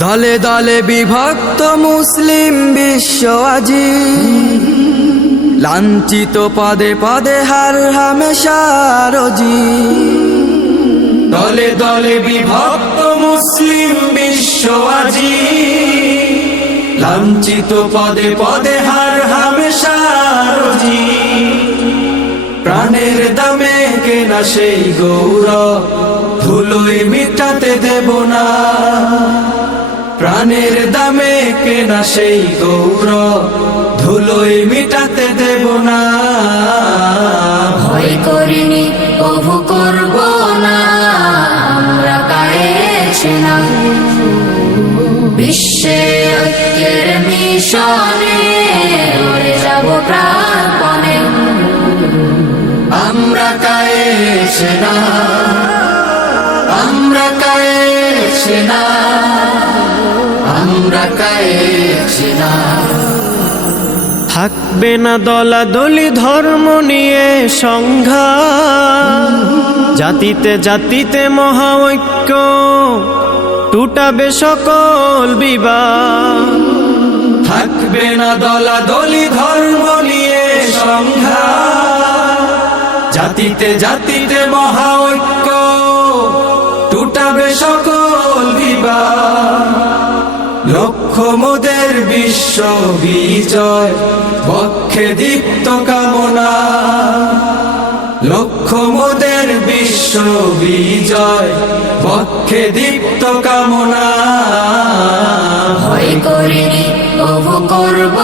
দলে দলে বিভক্ত মুসলিম বিশ্ব আজি লাঞ্ছিত পদে পদে হার হামেশা রজি। দলে দলে বিভক্ত মুসলিম বিশ্ব আজি লাঞ্ছিত পদে পদে হার হামেশা রজি। প্রাণের দামে কেনা সেই গৌরব। ধুলোই মিটাতে দেব না। প্রাণের দামে কেনা সেই গৌর ধুলোই মিটাতে দেব না। ভয় করিনি কভু করব না। আমরা কায়ের সেনা বিশ্বে ঐক্যের মিশনে উড়ে যাব প্রাণপণে। আমরা কায়ের সেনা থাকবে না দলাদলি ধর্ম নিয়ে সংঘাত। জাতিতে জাতিতে মহা ঐক্য, টুটাবে সকল বিবাদ। থাকবে না দলা, দলি, ধর্ম নিয়ে সংঘা জাতিতে জাতিতে মহা ঐক্য টুটাবে সকল বিবাদ। লক্ষ মোদের বিশ্ব বিজয় পক্ষে দীপ্ত কামনা। লক্ষ মোদের বিশ্ব বিজয় পক্ষে দীপ্ত কামনা। ভয় করিনি করব